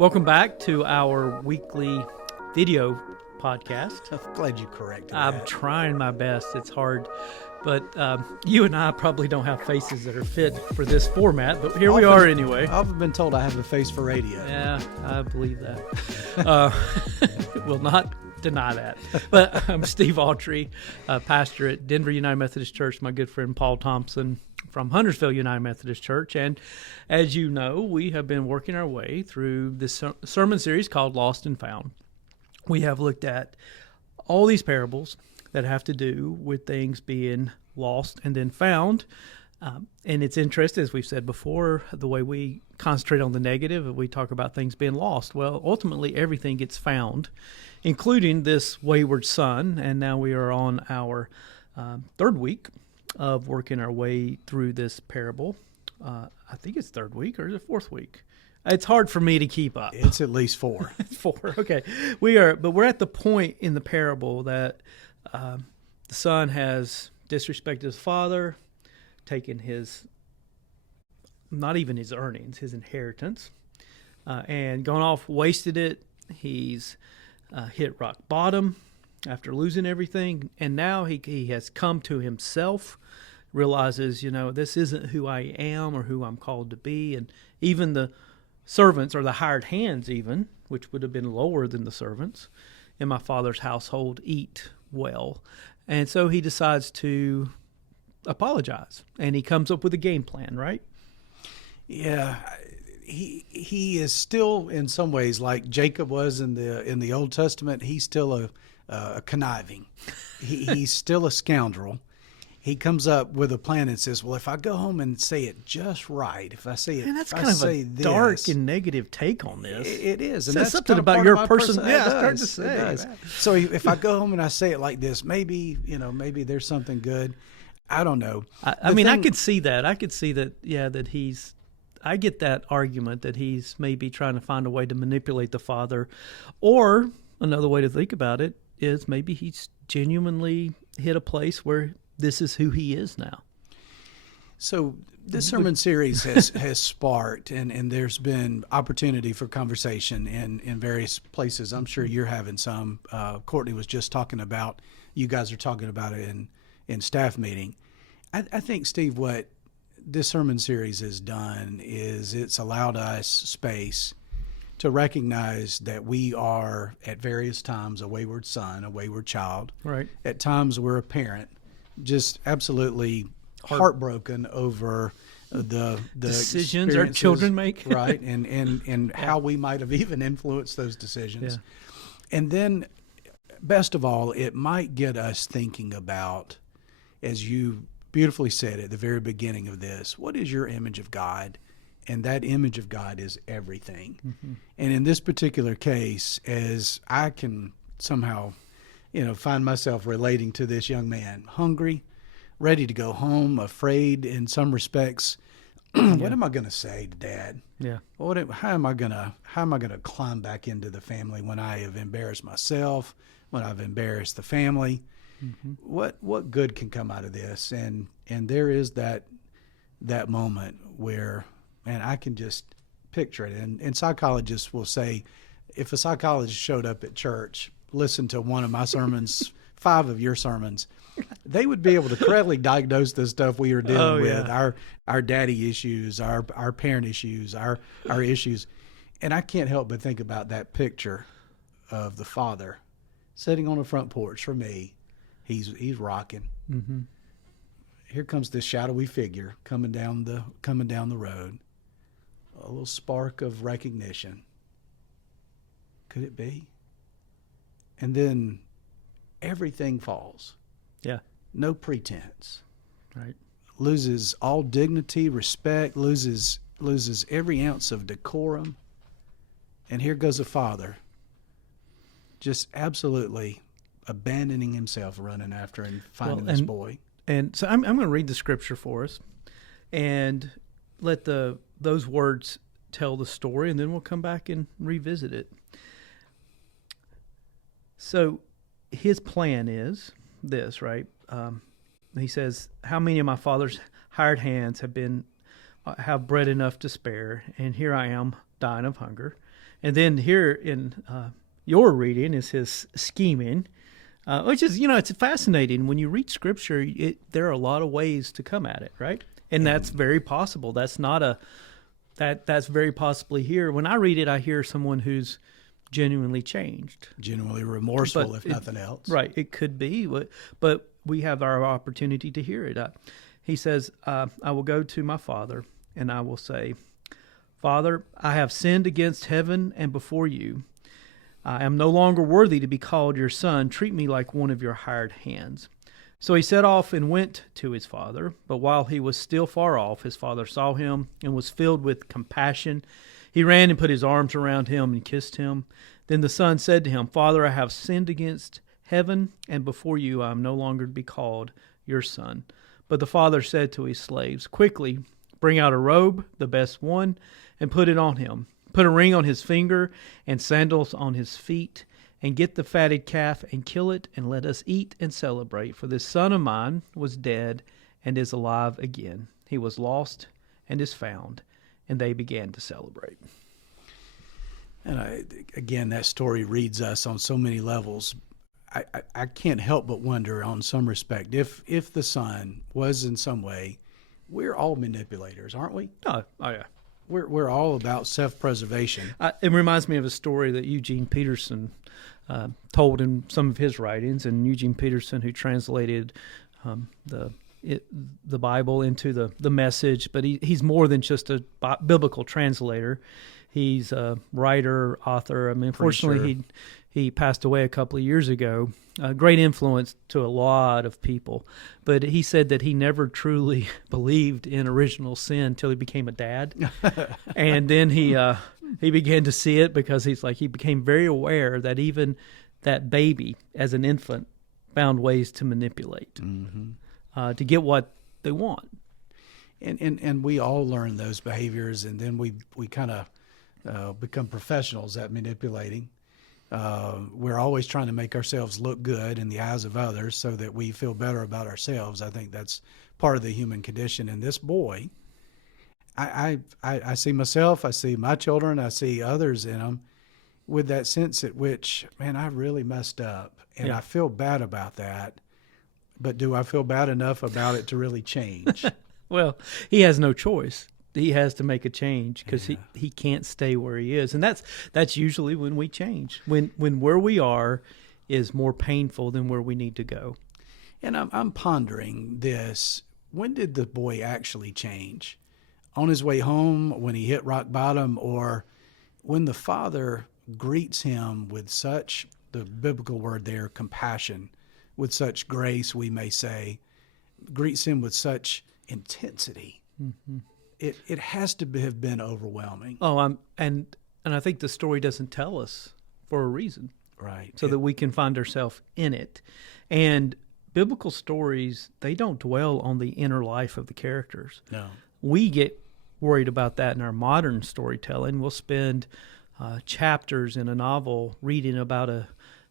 Welcome back to our weekly video podcast. I'm glad you corrected I'm that. trying my best. It's hard. But you and I probably don't have faces that are fit for this format, but here we are anyway. I've been told I have a face for radio. Yeah, I believe that. Will not deny that. But I'm Steve Autrey, pastor at Denver United Methodist Church, my good friend Paul Thompson from Huntersville United Methodist Church. And as you know, we have been working our way through this sermon series called Lost and Found. We have looked at all these parables that have to do with things being lost and then found. And it's interesting, as we've said before, the way we concentrate on the negative, we talk about things being lost. Well, ultimately, everything gets found, including this wayward son. And now we are on our third week of working our way through this parable. I think it's third week or is it fourth week? It's hard for me to keep up. It's at least four. Four, okay. We're at the point in the parable that the son has disrespected his father, taken his, not even his earnings, his inheritance, and gone off, wasted it. He's hit rock bottom after losing everything, and now he has come to himself, realizes, this isn't who I am or who I'm called to be, and even the servants, or the hired hands even, which would have been lower than the servants in my father's household, eat well. And so he decides to apologize, and he comes up with a game plan, right? Yeah, he is still in some ways like Jacob was in the Old Testament. He's still a conniving. He's still a scoundrel. He comes up with a plan and says, well, if I go home and say it just right, if I say it, and that's if kind I of say a this, dark and negative take on this. It is. And says that's something kind of about part your of my person. Yeah, it I started to does, say it does. that. So if I go home and I say it like this, maybe there's something good. I don't know. I mean, I could see that. I could see that, that I get that argument that he's maybe trying to find a way to manipulate the father. Or another way to think about it is maybe he's genuinely hit a place where this is who he is now. So this sermon series has sparked, and there's been opportunity for conversation in various places. I'm sure you're having some. Courtney was just talking about, you guys are talking about it in staff meeting. I think, Steve, what this sermon series has done is it's allowed us space to recognize that we are at various times a wayward son, a wayward child. Right. At times we're a parent, just absolutely heartbroken over the decisions our children make. Right, and how we might have even influenced those decisions. Yeah. And then, best of all, it might get us thinking about, as you beautifully said at the very beginning of this, what is your image of God? And that image of God is everything. Mm-hmm. And in this particular case, as I can somehow, find myself relating to this young man, hungry, ready to go home, afraid in some respects. What am I going to say to Dad? Yeah. How am I going to climb back into the family when I have embarrassed myself, when I've embarrassed the family? Mm-hmm. What good can come out of this? And there is that moment where, man, I can just picture it. And psychologists will say, if a psychologist showed up at church, listened to one of my sermons, 5 of your sermons, they would be able to correctly diagnose the stuff we are dealing with, our daddy issues, our parent issues, our issues. And I can't help but think about that picture of the father sitting on the front porch. For me, he's rocking. Mm-hmm. Here comes this shadowy figure coming down the road. A little spark of recognition. Could it be? And then everything falls. Yeah. No pretense. Right. Loses all dignity, respect, loses every ounce of decorum. And here goes a father just absolutely abandoning himself, running after and finding this boy. And so I'm going to read the scripture for us and let those words tell the story, and then we'll come back and revisit it. So his plan is this, right? He says, how many of my father's hired hands have bread enough to spare, and here I am dying of hunger. And then here in your reading is his scheming, which is, it's fascinating. When you read Scripture, there are a lot of ways to come at it, right? And that's very possible. That's very possibly here. When I read it, I hear someone who's genuinely changed. Genuinely remorseful, if nothing else. Right. It could be, but we have our opportunity to hear it. He says, I will go to my father, and I will say, Father, I have sinned against heaven and before you. I am no longer worthy to be called your son. Treat me like one of your hired hands. So he set off and went to his father. But while he was still far off, his father saw him and was filled with compassion. He ran and put his arms around him and kissed him. Then the son said to him, Father, I have sinned against heaven, and before you I am no longer to be called your son. But the father said to his slaves, Quickly, bring out a robe, the best one, and put it on him. Put a ring on his finger and sandals on his feet, and get the fatted calf and kill it, and let us eat and celebrate. For this son of mine was dead and is alive again. He was lost and is found. And they began to celebrate. And again, that story reads us on so many levels. I can't help but wonder, on some respect, if the son was in some way, we're all manipulators, aren't we? Oh yeah. We're all about self-preservation. It reminds me of a story that Eugene Peterson told in some of his writings, and Eugene Peterson, who translated the Bible into the Message, but he's more than just a biblical translator. He's a writer, author. I mean, unfortunately, he passed away a couple of years ago. A great influence to a lot of people. But he said that he never truly believed in original sin until he became a dad. And then he began to see it, because he became very aware that even that baby as an infant found ways to manipulate, to get what they want. And we all learn those behaviors, and then we kind of become professionals at manipulating. We're always trying to make ourselves look good in the eyes of others so that we feel better about ourselves. I think that's part of the human condition. And this boy, I see myself, I see my children, I see others in them with that sense at which, man, I really messed up, and I feel bad about that. But do I feel bad enough about it to really change? Well, he has no choice. He has to make a change, because he can't stay where he is. And that's usually when we change, when where we are is more painful than where we need to go. And I'm pondering this. When did the boy actually change? On his way home, when he hit rock bottom, or when the father greets him with such, the biblical word there, compassion, with such grace, we may say, greets him with such intensity. Mm-hmm. It has to have been overwhelming. Oh, and I think the story doesn't tell us for a reason, right? So that we can find ourselves in it. And biblical stories, they don't dwell on the inner life of the characters. No, we get worried about that in our modern storytelling. We'll spend chapters in a novel reading about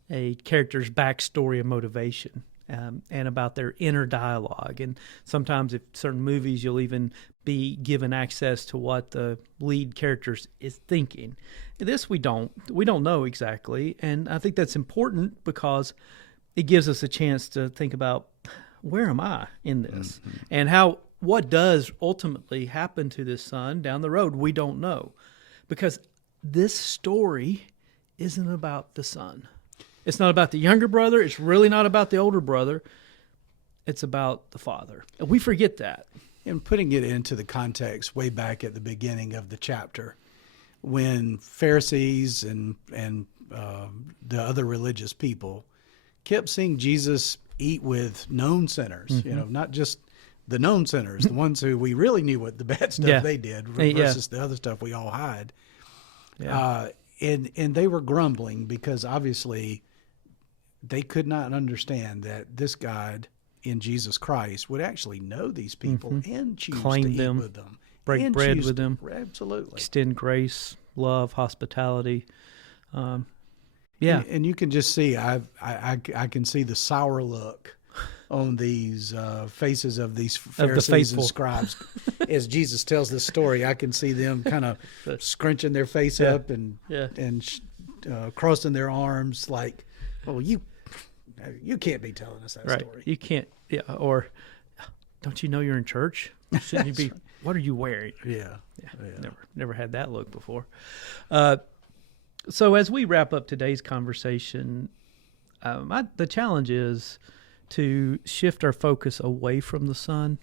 a character's backstory and motivation. And about their inner dialogue. And sometimes if certain movies, you'll even be given access to what the lead character is thinking. This we don't know exactly. And I think that's important, because it gives us a chance to think about, where am I in this? Mm-hmm. And what does ultimately happen to this son down the road? We don't know. Because this story isn't about the son. It's not about the younger brother. It's really not about the older brother. It's about the father. And we forget that. And putting it into the context way back at the beginning of the chapter, when Pharisees and the other religious people kept seeing Jesus eat with known sinners, mm-hmm. Not just the known sinners, the ones who we really knew what the bad stuff they did versus the other stuff we all hide. Yeah. And they were grumbling, because obviously they could not understand that this God in Jesus Christ would actually know these people, mm-hmm. and choose claim to them, eat with them, break bread with them, absolutely extend grace, love, hospitality. And you can just see, I can see the sour look on these faces of these the Pharisees and faithful. scribes. As Jesus tells this story, I can see them kind of scrunching their face up and crossing their arms like, "Well, you can't be telling us that Right. story." You can't, or don't you know you're in church? Shouldn't you be, what are you wearing? Yeah. Never had that look before. So as we wrap up today's conversation, the challenge is to shift our focus away from the Son,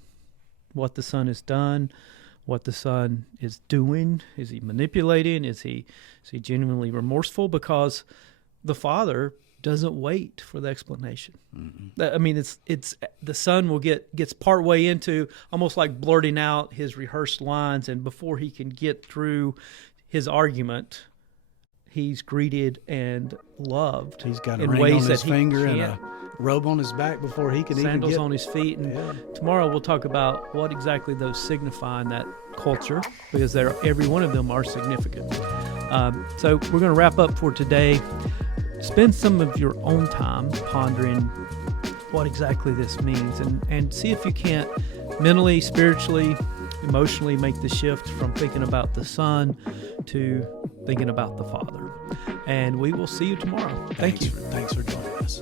what the Son has done, what the Son is doing. Is he manipulating? Is he genuinely remorseful? Because the Father doesn't wait for the explanation. Mm-hmm. I mean, it's the Son gets partway into almost like blurting out his rehearsed lines, and before he can get through his argument, he's greeted and loved. He's got a in ring ways on his that finger he and a robe on his back before he can sandals even get on his feet. And tomorrow we'll talk about what exactly those signify in that culture, because every one of them are significant. So we're going to wrap up for today. Spend some of your own time pondering what exactly this means, and see if you can't mentally, spiritually, emotionally make the shift from thinking about the Son to thinking about the Father. And we will see you tomorrow. Thank you. Thanks for joining us.